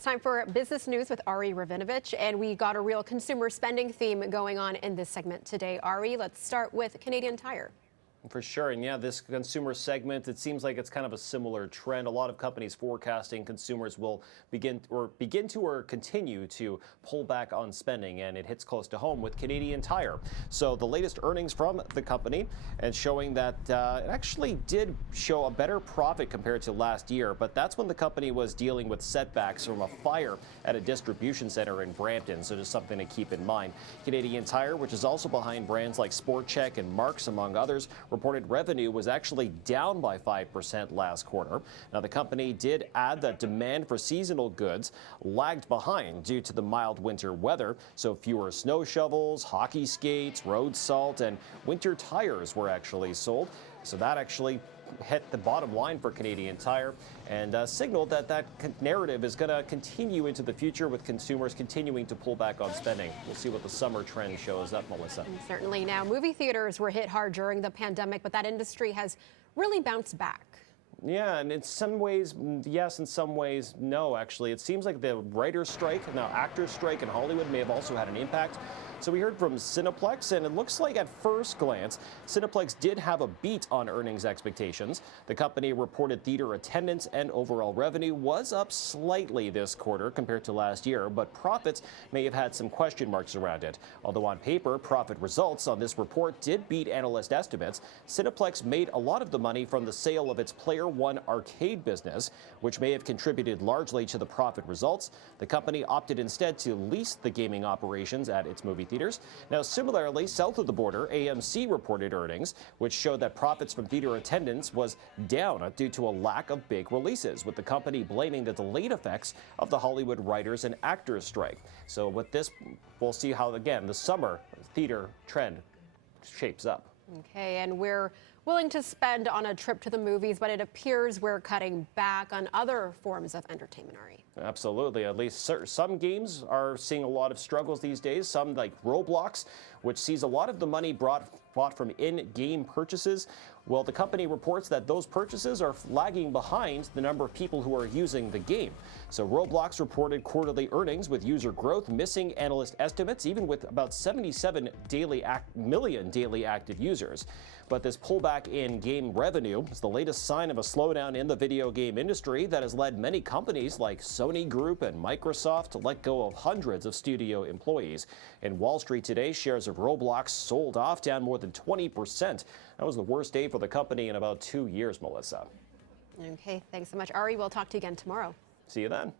It's time for business news with Ari Rabinovitch, and we got a real consumer spending theme going on in this segment today. Ari, let's start with Canadian Tire. For sure. And yeah, this consumer segment, it seems like it's kind of a similar trend. A lot of companies forecasting consumers will begin to or continue to pull back on spending, and it hits close to home with Canadian Tire. So the latest earnings from the company and showing that it actually did show a better profit compared to last year, but that's when the company was dealing with setbacks from a fire at a distribution center in Brampton. So just something to keep in mind. Canadian Tire, which is also behind brands like Sport Chek and Marks, among others, reported revenue was actually down by 5% last quarter. Now, the company did add that demand for seasonal goods lagged behind due to the mild winter weather, so fewer snow shovels, hockey skates, road salt, and winter tires were actually sold. So that actually hit the bottom line for Canadian Tire and signaled that narrative is going to continue into the future with consumers continuing to pull back on spending. We'll see what the summer trend shows up, Melissa. And certainly now, movie theaters were hit hard during the pandemic, but that industry has really bounced back. Yeah, and in some ways, yes, in some ways, no, actually. It seems like the writer's strike, now actor's strike in Hollywood may have also had an impact. So we heard from Cineplex, and it looks like at first glance, Cineplex did have a beat on earnings expectations. The company reported theater attendance and overall revenue was up slightly this quarter compared to last year, but profits may have had some question marks around it. Although on paper, profit results on this report did beat analyst estimates, Cineplex made a lot of the money from the sale of its Player One arcade business, which may have contributed largely to the profit results. The company opted instead to lease the gaming operations at its movie theaters. Now, similarly, south of the border, AMC reported earnings, which showed that profits from theater attendance was down due to a lack of big releases, with the company blaming the delayed effects of the Hollywood writers and actors strike. So with this, we'll see how, again, the summer theater trend shapes up. Okay, and we're willing to spend on a trip to the movies, but it appears we're cutting back on other forms of entertainment, Ari. Absolutely. At least some games are seeing a lot of struggles these days. Some, like Roblox, which sees a lot of the money bought from in-game purchases. Well, the company reports that those purchases are lagging behind the number of people who are using the game. So Roblox reported quarterly earnings with user growth missing analyst estimates, even with about 77 million daily active users. But this pullback in game revenue is the latest sign of a slowdown in the video game industry that has led many companies like Sony Group and Microsoft to let go of hundreds of studio employees. In Wall Street today, shares of Roblox sold off, down more than 20%. That was the worst day for the company in about 2 years, Melissa. Okay, thanks so much, Ari. We'll talk to you again tomorrow. See you then.